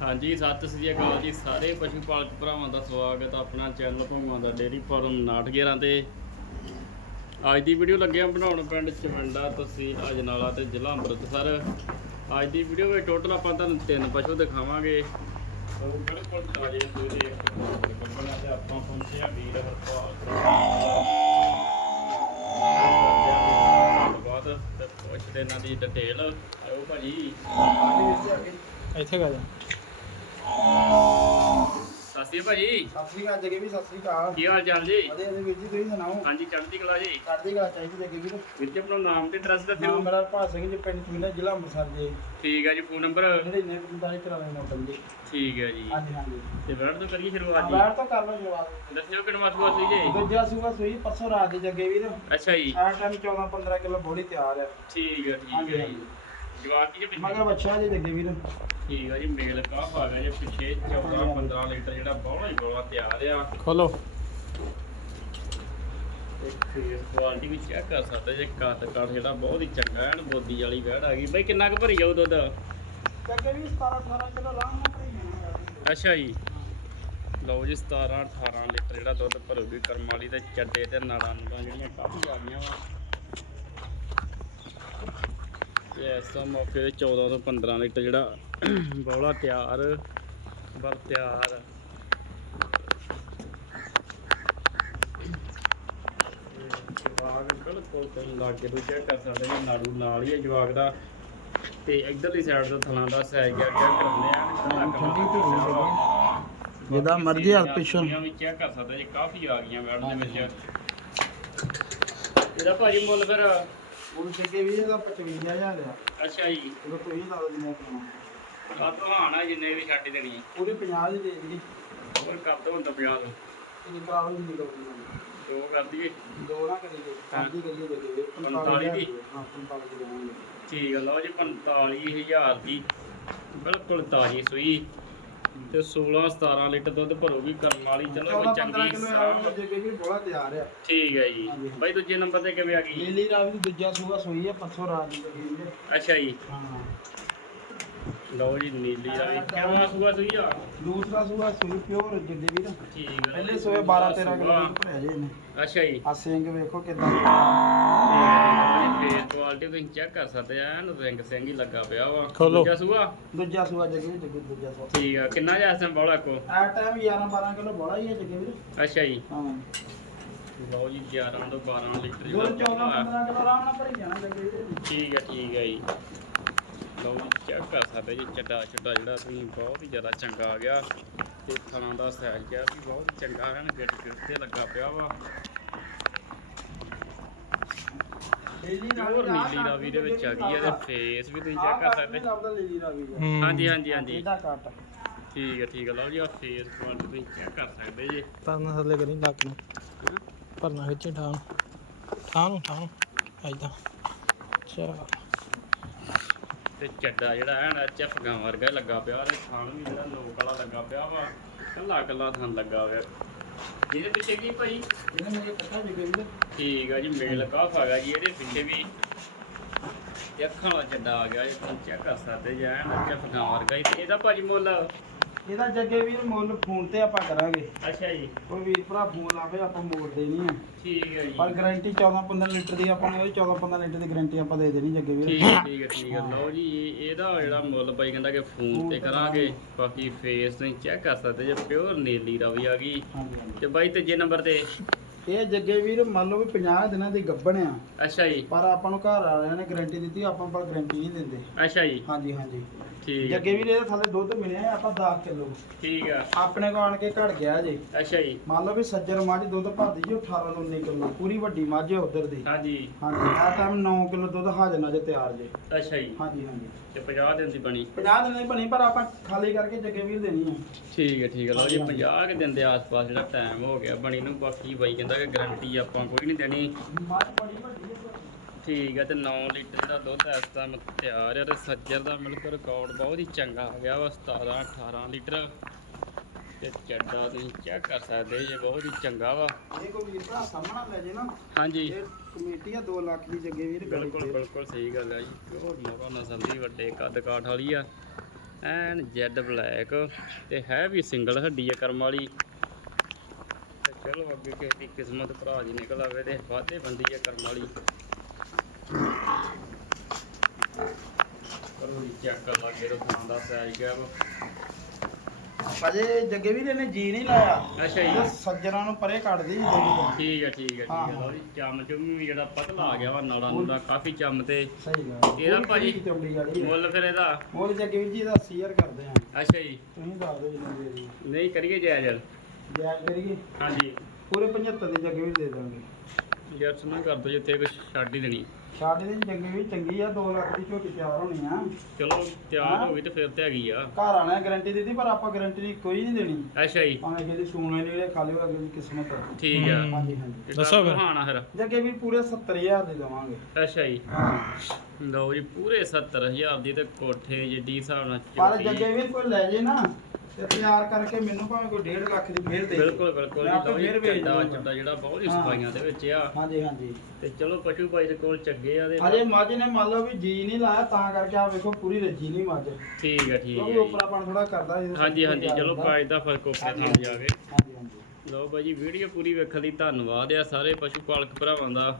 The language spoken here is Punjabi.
ਹਾਂਜੀ, ਸਤਿ ਸ੍ਰੀ ਅਕਾਲ ਜੀ ਸਾਰੇ ਪਸ਼ੂ ਪਾਲਕ ਭਰਾਵਾਂ ਦਾ ਸਵਾਗਤ ਆਪਣਾ ਚੈਨਲ ਭੂਮਾਂ ਦਾ ਡੇਰੀ ਫਾਰਮ 911 ਤੇ। ਅੱਜ ਦੀ ਵੀਡੀਓ ਲੱਗਿਆ ਬਣਾਉਣ ਪਿੰਡ ਚਵੰਡਾ ਤਹਿਸੀਲ ਅਜਨਾਲਾ ਤੇ ਜ਼ਿਲ੍ਹਾ ਅੰਮ੍ਰਿਤਸਰ। ਅੱਜ ਦੀ ਵੀਡੀਓ ਵਿੱਚ ਟੋਟਲ ਆਪਾਂ ਤੁਹਾਨੂੰ ਤਿੰਨ ਪਸ਼ੂ ਦਿਖਾਵਾਂਗੇ। ਬਿਲਕੁਲ ਤਾਜ਼ੇ ਦੂਧੇ ਇੱਕ ਨੰਬਰ ਤੇ ਆਪਾਂ ਪਹੁੰਚੇ ਆ ਵੀਰ ਹਰਪਾਲ ਬਾਅਦ ਤੇ ਪੁੱਛਦੇ ਇਹਨਾਂ ਦੀ ਡਿਟੇਲ ਆਓ ਭਾਜੀ ਇੱਥੇ ਗਾ ਜਾ ਸਤਿ ਸ੍ਰੀ ਅਕਾਲ ਭਾਜੀ। ਸਤਿ ਸ੍ਰੀ ਅਕਾਲ ਜਗੇ ਵੀ ਸਤਿ ਸ੍ਰੀ ਅਕਾਲ। ਕੀ ਹਾਲ ਚਾਲ ਜੀ? ਵਧੀਆ ਜੀ ਵੀਰ ਜੀ ਤੁਸੀਂ ਸੁਣਾਓ? ਹਾਂਜੀ ਚੜ੍ਹਦੀ ਕਲਾ ਜੀ। ਚੜ੍ਹਦੀ ਕਲਾ ਚਾਹੀਦੀ ਜਗੇ ਵੀਰ ਵੀਰ ਜੀ ਆਪਣਾ ਨਾਮ ਤੇ ਐਡਰੈਸ ਦੱਸਿਓ। ਨਾਮ ਮੇਰਾ ਭਾਅ ਸਿੰਘ ਜੀ ਪਿੰਡ ਚੁੰਡਾ ਜ਼ਿਲ੍ਹਾ ਅੰਮ੍ਰਿਤਸਰ ਜੀ। ਠੀਕ ਹੈ ਜੀ ਫੋਨ ਨੰਬਰ ਜੀ ਠੀਕ ਹੈ ਜੀ। ਹਾਂਜੀ ਹਾਂਜੀ। ਤੇ ਵਰਡ ਤੋਂ ਕਰੀਏ ਸ਼ੁਰੂਆਤ ਬਾਹਰ ਤੋਂ ਕਰ ਲਓ ਜਵਾਬ ਜੀ ਦੱਸਿਓ ਕਿਹੜਾ ਮਾਸੂਆ ਸੀ ਜੀ। ਦੂਜਾ ਸੂਆ ਸੂਈ ਪਰਸੋਂ ਰਾਤ ਦੀ ਜੱਗੇ ਵੀਰ। ਅੱਛਾ ਜੀ। ਆ ਟਾਈਮ 14 15 ਕਿਲੋ ਬੋੜੀ ਤਿਆਰ ਹੈ ਠੀਕ ਹੈ ਠੀਕ ਹੈ ਜੀ। ਮਗਰ ਬੱਚਾ ਜੀ ਜੱਗੇ ਵੀਰ। ਠੀਕ ਹੈ ਜੀ ਮੇਲ ਕਾਫ ਆ ਗਿਆ ਜੀ ਪਿੱਛੇ 14 15 ਲੀਟਰ ਜਿਹੜਾ ਬੋਲਾ ਹੀ ਬੋਲਾ ਤਿਆਰ ਆ। ਖੋਲੋ। ਇੱਕ ਫੇਸ ਕੁਆਲਿਟੀ ਵੀ ਚੈੱਕ ਕਰ ਸਕਦੇ ਜੇ ਕੱਦ ਕੱਦ ਜਿਹੜਾ ਬਹੁਤ ਹੀ ਚੰਗਾ ਐਨ ਬੋਦੀ ਵਾਲੀ ਵੈੜ ਆ ਗਈ। ਬਈ ਕਿੰਨਾ ਕੁ ਭਰੀ ਜਾਊ ਦੁੱਧ? ਜੱਗੇ ਵੀ 17 18 ਕਿਲੋ ਆਰਾਮ ਨਾਲ ਭਰੀ ਜਾਣਾ ਅੱਛਾ ਜੀ। ਲਓ ਜੀ 17 18 ਲੀਟਰ ਜਿਹੜਾ ਦੁੱਧ ਭਰੂਗੀ ਕਰਮ ਵਾਲੀ ਤੇ ਚੱਡੇ ਤੇ ਨਾੜਾਂ ਨੂੜਾਂ ਜਿਹੜੀਆਂ ਕਾਫੀ ਆ ਗਈਆਂ ਵਾ। ਤੇ ਇਸ ਤੋਂ ਮੌਕੇ ਤੇ 14 ਤੋਂ 15 ਲੀਟਰ ਜਿਹੜਾ ਬੌਲਾ ਤਿਆਰ ਬਰ ਤਿਆਰ। ਜਵਾਗ ਬਿਲਕੁਲ ਤੁਸੀਂ ਲਾਗੇ ਤੋਂ ਚੈੱਕ ਕਰ ਸਕਦੇ ਜੀ ਨਾੜੂ ਨਾਲ ਹੀ ਹੈ ਜਵਾਗ ਦਾ। ਤੇ ਇਧਰਲੀ ਸਾਈਡ ਤੋਂ ਥਲਾਂ ਦਾ ਸਾਈਜ਼ ਗਿਆ ਚੈੱਕ ਕਰਨੇ ਆ? ਠੰਡੀ। ਜਿੱਦਾਂ ਮਰਜ਼ੀ ਹੱਥ ਪਿੱਛੋਂ। ਵੀ ਚੈੱਕ ਕਰ ਸਕਦੇ ਜੀ ਕਾਫੀ ਆ ਗਈਆਂ ਵੈੜ ਦੇ ਵਿੱਚ। ਇਹਦਾ ਭਾਜੀ ਮੁੱਲ ਫਿਰ ਉਹ ਜੱਗੇ ਵੀਰ ਦਾ 55000 ਆ। ਅੱਛਾ ਜੀ। ਉਹ ਤੁਸੀਂ ਲਾ ਦਿਓ ਜਿੰਨਾ ਕਰਾਉਣਾ ਆ ਤੁਹਾਣਾ ਜਿੰਨੇ ਵੀ ਛੱਡ ਦੇਣੀ ਹੈ। ਉਹਦੇ 50 ਦੀ ਦੇ ਜਿਹੜੀ ਹੋਰ ਕਰ ਦੋ ਹੁਣ ਤਾਂ 50 ਤੋਂ ਇਹ ਕਰਾ ਲਓ ਜੀ ਲੋਕ ਦੋ ਕਰ ਦਈਏ। ਦੋ ਨਾ ਕਰੀਏ ਸਾਡੀ ਕਰੀਏ ਜੱਗੇ 45 ਦੀ? ਹਾਂ 45 ਦੀ ਦੇਵਾਂਗੇ। ਠੀਕ ਆ ਲਓ ਜੀ 45000 ਦੀ। ਬਿਲਕੁਲ ਤਾਜ਼ੀ ਸੂਈ। ਤੇ 16 17 ਲੀਟਰ ਦੁੱਧ ਭਰੂਗੀ ਕਰਨ ਵਾਲੀ ਚਲੋ 14 ਕੋਈ 15 ਚੰਗੀ ਕਿਲੋ ਸਾਹ। ਜੱਗੇ ਵੀ ਬੋਲਾ ਤਿਆਰ ਆ। ਠੀਕ ਹੈ ਜੀ। ਹਾਂਜੀ। ਬਾਈ ਦੂਜੇ ਨੰਬਰ ਤੇ ਕਿਵੇਂ ਆ ਗਈ? ਲੀਲੀ ਰਾਵੀ ਦੂਜਾ ਸੂਆ ਸੋਈ ਆ ਪਰਸੋਂ ਰਾਤ ਦੀ ਅੱਛਾ ਜੀ। ਹਾਂ। ਲਓ ਜੀ ਨੀਲੀ ਆ ਵੀ ਕਿਵੇਂ ਸੂਆ ਸੂਈ ਆ ਦੂਸਰਾ ਸੂਆ ਸੂਈ ਪਿਓਰ ਜੱਗੇ ਵੀਰ। ਠੀਕ ਆ। ਪਹਿਲੇ ਸੂਏ 12 13 ਕਿਲੋ ਦੁੱਧ ਭਰਿਆ ਜੇ ਨੇ ਅੱਛਾ ਜੀ। ਆ ਸਿੰਘ ਵੇਖੋ ਕਿਦਾਂ ਫੇਸ ਕੁਆਲਿਟੀ ਤੁਸੀਂ ਚੈੱਕ ਕਰ ਸਕਦੇ ਆ ਐਨ ਰਿੰਗ ਸਿੰਘ ਹੀ ਲੱਗਾ ਪਿਆ ਵਾ। ਖੋਲੋ। ਦੂਜਾ ਸੂਆ? ਦੂਜਾ ਸੂਆ ਜੱਗੇ ਜੱਗੇ ਦੂਜਾ ਸੂਆ। ਠੀਕ ਆ ਕਿੰਨਾ ਜੈਸਨ ਬੌਲਾ ਕੋ? ਆ ਟਾਈਮ 11 12 ਕਿਲੋ ਬੋਲਾ ਹੀ ਹੈ ਜੱਗੇ ਵੀਰ। ਅੱਛਾ ਜੀ। ਹਾਂ। ਲਓ ਜੀ 11 ਤੋਂ 12 ਲੀਟਰ ਦੋ ਜਿਹੜਾ 14 ਬੌਲਾ। ਆ। 15 ਕਿਲੋ ਆਰਾਮ ਨਾਲ ਭਰੀ ਜਾਣਾ ਜੱਗੇ ਵੀਰ। ਠੀਕ ਠੀਕ ਹੈ ਜੀ। ਲਓ ਜੀ ਚੈੱਕ ਕਰ ਸਕਦੇ ਜੀ ਚੱਡਾ ਚੱਡਾ ਜਿਹੜਾ ਤੁਸੀਂ ਬਹੁਤ ਹੀ ਜ਼ਿਆਦਾ ਚੰਗਾ ਆ ਗਿਆ। ਤੇ ਥਣਾ ਦਾ ਸਾਈਜ਼ ਜਿਹਾ ਵੀ ਬਹੁਤ ਚੰਗਾ ਹੈ ਨਾ ਗਿੱਟ ਗਿੱਟ ਤੇ ਲੱਗਾ ਪਿਆ ਵਾ। ਲੀਲੀ ਪਿਓਰ ਨੀਲੀ ਰਾਵੀ ਦੇ ਵਿੱਚ ਆ ਗਈ ਹੈ ਤੇ ਫੇਸ ਵੀ ਤੁਸੀਂ ਚੈੱਕ ਕਰ ਸਕਦੇ। ਹਾਂਜੀ ਹਾਂਜੀ ਹਾਂਜੀ। ਠੀਕ ਹੈ ਠੀਕ ਹੈ ਲਓ ਜੀ ਆ ਫੇਸ ਕੁਆਲਿਟੀ ਤੁਸੀਂ ਚੈੱਕ ਕਰ ਸਕਦੇ ਜੀ। ਪਰਨਾ ਥੱਲੇ ਕਰੀ ਲੱਕ ਨੂੰ। ਪਰਨਾ ਖਿੱਚੇ ਠਾਂ ਠਾਂ ਨੂੰ ਠਾਂ ਨੂੰ ਐਦਾਂ ਚਾ ਤੇ ਚੱਡਾ ਜਿਹੜਾ ਹੈ ਨਾ ਚਫਗਾ ਵਰਗਾ ਹੀ ਲੱਗਾ ਪਿਆ ਤੇ ਥਣ ਵੀ ਜਿਹੜਾ ਲੋਕ ਵਾਲਾ ਲੱਗਾ ਪਿਆ ਵਾ ਕੱਲਾ ਕੱਲਾ ਥਣ ਲੱਗਾ ਹੋਇਆ। ਜਿਹਦੇ ਪਿੱਛੇ ਕੀ ਭਾਈ? ਇਹਨੇ ਮੇਰੇ ਪੱਕਾ ਜਗੇ ਵੀਰ ਠੀਕ ਆ ਜੀ ਮੇਲ ਕਾਫ ਆ ਗਿਆ ਜੀ ਇਹਦੇ ਪਿੱਛੇ ਵੀ ਅੱਖਾਂ ਵਾਲਾ ਚੱਡਾ ਆ ਗਿਆ ਇਹ ਤੁਸੀਂ ਚੈੱਕ ਕਰ ਸਕਦੇ ਜੀ ਚਫਗਾ ਵਰਗਾ ਹੀ। ਤੇ ਇਹਦਾ ਭਾਜੀ ਮੁੱਲ ਇਹਦਾ ਜੱਗੇ ਵੀਰ ਮੁੱਲ ਫੋਨ ਤੇ ਆਪਾਂ ਕਰਾਂਗੇ। ਅੱਛਾ ਜੀ। ਕੋਈ ਵੀਰ ਭਰਾ ਫੋਨ ਲਾਵੇ ਆਪਾਂ ਮੋੜਦੇ ਨਹੀਂ ਆ। ਠੀਕ ਹੈ ਜੀ। ਪਰ ਗਾਰੰਟੀ 14 15 ਲੀਟਰ ਦੀ ਆਪਾਂ ਨੂੰ ਇਹ 14 15 ਲੀਟਰ ਦੀ ਗਾਰੰਟੀ ਆਪਾਂ ਦੇ ਦੇਣੀ ਜੱਗੇ ਵੀਰ ਠੀਕ ਹੈ ਠੀਕ ਹੈ ਠੀਕ ਹੈ। ਲਓ ਜੀ ਇਹ- ਇਹਦਾ ਜਿਹੜਾ ਮੁੱਲ ਭਾਈ ਕਹਿੰਦਾ ਕਿ ਫੋਨ ਤੇ ਕਰਾਂਗੇ। ਬਾਕੀ ਫੇਸ ਤੁਸੀਂ ਚੈੱਕ ਕਰ ਸਕਦੇ ਜੇ ਪਿਓਰ ਨੀਲੀ ਰਵੀ ਆ ਗਈ। ਤੇ ਬਾਈ ਤੀਜੇ ਨੰਬਰ ਤੇ ਇਹ ਜੱਗੇ ਵੀਰ ਮੰਨ ਲਓ ਵੀ 50 ਦਿਨਾਂ ਦੀ ਗੱਭਣ ਆ। ਅੱਛਾ ਜੀ। ਪਰ ਆਪਾਂ ਨੂੰ ਘਰ ਵਾਲਿਆਂ ਨੇ ਗਾਰੰਟੀ ਦਿੱਤੀ ਆਪਾਂ ਪਰ ਗਾਰੰਟੀ ਨਹੀਂ ਦਿੰਦੇ। ਅੱਛਾ ਜੀ। ਹਾਂਜੀ ਹਾਂਜੀ। ਠੀਕ ਹੈ ਜੱਗੇ ਵੀਰ ਇਹਦੇ ਥੱਲੇ ਦੁੱਧ ਮਿਲਿਆ ਆਪਾਂ 10 ਕਿਲੋ ਠੀਕ ਆ। ਆਪਣੇ ਕੋਲ ਆਣ ਕੇ ਘਟ ਗਿਆ ਜੇ। ਅੱਛਾ ਜੀ। ਮੰਨ ਲਓ ਵੀ ਸੱਜਰ ਮੱਝ ਦੁੱਧ ਭਰਦੀ ਜੀ 18 ਤੋਂ 19 ਕਿਲੋ ਪੂਰੀ ਵੱਡੀ ਮੱਝ ਹੈ ਉਧਰ ਦੀ। ਹਾਂਜੀ। ਹਾਂਜੀ ਆ ਟਾਈਮ 9 ਕਿਲੋ ਦੁੱਧ ਹਾਜ਼ਰ ਨਾਲ ਜੇ ਤਿਆਰ ਜੇ। ਅੱਛਾ ਜੀ। ਹਾਂਜੀ ਹਾਂਜੀ। ਤੇ 50 ਦਿਨ ਦੀ ਬਣੀ। 50 ਦਿਨ ਦੀ ਬਣੀ ਪਰ ਆਪਾਂ ਖਾਲੀ ਕਰਕੇ ਜੱਗੇ ਵੀਰ ਦੇਣੀ ਆ। ਠੀਕ ਹੈ ਠੀਕ ਹੈ ਲਓ ਜੀ 50 ਕਿ ਦਿਨ ਦੇ ਆਸ-ਪਾਸ ਜਿਹੜਾ ਟਾਈਮ ਹੋ ਗਿਆ ਬਣੀ ਨੂੰ ਬਾਕੀ ਬਾਈ ਕਹਿੰਦਾ ਕਿ ਗਾਰੰਟੀ ਆਪਾਂ ਕੋਈ ਨਹੀਂ ਦੇਣੀ। ਹੈ ਠੀਕ ਹੈ ਤੇ 9 ਲੀਟਰ ਦਾ ਦੁੱਧ ਇਸ ਟਾਈਮ ਤਿਆਰ ਹੈ ਤੇ ਸੱਜਰ ਦਾ ਮਿਲਕ ਰਿਕਾਰਡ ਬਹੁਤ ਹੀ ਚੰਗਾ ਆ ਗਿਆ ਵਾ 17 18 ਲੀਟਰ। ਤੇ ਚੱਡਾ ਤੁਸੀਂ ਚੈੱਕ ਕਰ ਸਕਦੇ ਜੇ ਬਹੁਤ ਹੀ ਚੰਗਾ ਵਾ। ਇਹ ਕੋਈ ਵੀਰ ਭਰਾ ਸਾਹਮਣਾ ਲੈ ਜੇ ਨਾ ਹਾਂਜੀ। ਇਹ ਕਮੇਟੀ ਆ 2 ਲੱਖ ਦੀ ਜੱਗੇ ਵੀਰ ਬਿਲਕੁਲ ਬਿਲਕੁਲ ਸਹੀ ਗੱਲ ਹੈ ਜੀ। ਪਿਓਰ ਮੋਰਾ ਨਸਲ ਦੀ ਵੱਡੇ ਕੱਦ ਕਾਠ ਵਾਲੀ ਆ। ਐਨ ਜੈਡ ਬਲੈਕ ਤੇ ਹੈ ਵੀ ਸਿੰਗਲ ਹੱਡੀ ਆ ਕਰਮ ਵਾਲੀ। ਚਲੋ ਅੱਗੇ ਕਿਸੇ ਦੀ ਕਿਸਮਤ ਭਰਾ ਦੀ ਨਿਕਲ ਆਵੇ ਤੇ ਵਾਧੇ ਬੰਦੀ ਆ ਕਰਮ ਵਾਲੀ। ਕਰੋ ਜੀ ਚੈੱਕ ਕਰ ਲਾਗੇ ਰੋਕਾਂ ਦਾ ਸਾਈਜ਼ ਗਿਆ ਵਾ। ਅਜੇ ਜੱਗੇ ਵੀਰੇ ਨੇ ਜੀ ਨਹੀਂ ਲਾਇਆ। ਅੱਛਾ ਜੀ। ਸੱਜਣਾ ਨੂੰ ਪਰੇ ਕੱਢਦੀ ਜੀ ਦੇਖੀ ਠੀਕ ਹੈ ਠੀਕ ਹੈ ਠੀਕ ਹਾਂ, ਹੈ। ਲਓ ਜੀ ਚਮ ਚੁੰਮ ਵੀ ਜਿਹੜਾ ਪਤਲਾ ਆ ਗਿਆ ਵਾ ਨਾੜਾ ਨੂੜਾ ਕਾਫੀ ਚਮ ਤੇ। ਸਹੀ ਗੱਲ ਇਹਦਾ ਭਾਜੀ ਮੁੱਲ ਫਿਰ ਇਹਦਾ? ਮੋਲ ਜੱਗੇ ਵੀਰ ਜੀ ਦਾ ਸੀਅਰ ਕਰਦੇ ਆ। ਅੱਛਾ ਜੀ। ਤੁਸੀਂ ਦੱਸ ਦਿਓ ਦੇ ਦੀ ਨਹੀਂ ਕਰੀਏ ਜਾਇਜ਼। ਜਾਇਜ਼ ਕਰੀਏ? ਹਾਂਜੀ। ਪੂਰੇ 75 ਦੇ ਜੱਗੇ ਵੀਰ ਦੇ ਦਾਂਗੇ। ਯਾਰ ਸੁਣਾ ਕਰ ਦੋ ਜਿੱਥੇ ਕੁਝ ਛੱਡ ਹੀ ਦੇਣੀ। ਸਾਡੇ ਦੇ ਜੱਗੇ ਵੀਰ ਚੰਗੀ ਆ 2 ਲੱਖ ਦੀ ਝੋਟੀ ਤਿਆਰ ਹੋਣੀ ਆ। ਚਲੋ ਤਿਆਰ ਹੋ? ਗਈ ਤੇ ਫਿਰ ਤੇ ਹੈਗੀ ਆ। ਘਰ ਆਣਾ ਗਾਰੰਟੀ ਦਿੱਤੀ ਪਰ ਆਪਾਂ ਗਾਰੰਟੀ ਨਹੀਂ ਕੋਈ ਨਹੀਂ ਦੇਣੀ। ਅੱਛਾ ਜੀ। ਭਾਵੇਂ ਕਿ ਸੂਣੇ ਜਿਹੜੇ ਖਾਲੀ ਹੋ ਅਗਲੀ ਕਿਸਮਤ ਆ। ਠੀਕ ਆ। ਹਾਂਜੀ ਹਾਂਜੀ। ਦੱਸੋ ਫਿਰ। ਹਾਂ ਫਿਰ। ਜੱਗੇ ਵੀਰ ਪੂਰੇ 70000 ਦੇ ਦੇਵਾਂਗੇ। ਅੱਛਾ ਜੀ। ਹਾਂ। ਲਓ ਜੀ ਪੂਰੇ 70000 ਦੀ ਤੇ ਕੋਠੇ ਜਿੱਡੀ ਹਿਸਾਬ ਨਾਲ ਪਰ ਝੋਟੀ। ਜੱਗੇ ਵੀਰ ਕੋਈ ਲੈ ਜੇ ਨਾ ਤੇ ਤਿਆਰ ਕਰਕੇ ਮੈਨੂੰ ਭਾਵੇਂ ਕੋਈ 1.5 ਲੱਖ ਦੀ ਫੇਰ ਦੇ ਦੇ। ਬਿਲਕੁਲ ਬਿਲਕੁਲ ਮੈਂ ਜੀ ਆਪੇ ਫੇਰ ਵੇਚ ਦੂੰਗਾ। ਚੱਡਾ ਜਿਹੜਾ ਬਹੁਤ ਹੀ ਹਾਂ। ਸਫਾਈਆਂ ਦੇ ਵਿੱਚ ਆ ਹਾਂਜੀ ਹਾਂਜੀ ਤੇ ਚਲੋ ਪਸ਼ੂ ਭਾਈ ਦੇ ਕੋਲ ਚੱਗੇ ਆ ਦੇ ਅਜੇ ਮੱਝ ਨੇ ਮੰਨ ਲਓ ਵੀ ਜੀ ਨਹੀਂ ਲਾਇਆ ਤਾਂ ਕਰਕੇ ਆ ਵੇਖੋ ਪੂਰੀ ਰੱਜੀ ਨਹੀਂ ਮੱਝ ਠੀਕ ਹੈ ਠੀਕ ਹੈ ਕਿਉਂਕਿ ਜੀ। ਉਪਰਾਪਣ ਥੋੜਾ ਕਰਦਾ ਇਹਦੇ ਹਾਂਜੀ ਹਾਂਜੀ ਚਲੋ। ਪਾਜ ਦਾ ਫ਼ਰਕ ਉੱਪਰ ਥਾਂ। ਜਾਵੇ ਹਾਂਜੀ ਹਾਂਜੀ ਲਓ ਬਾਈ ਜੀ ਵੀਡੀਓ ਪੂਰੀ ਵੇਖਣ ਲਈ ਧੰਨਵਾਦ ਆ ਸਾਰੇ ਪਸ਼ੂ ਪਾਲਕ ਭਰਾਵਾਂ ਦਾ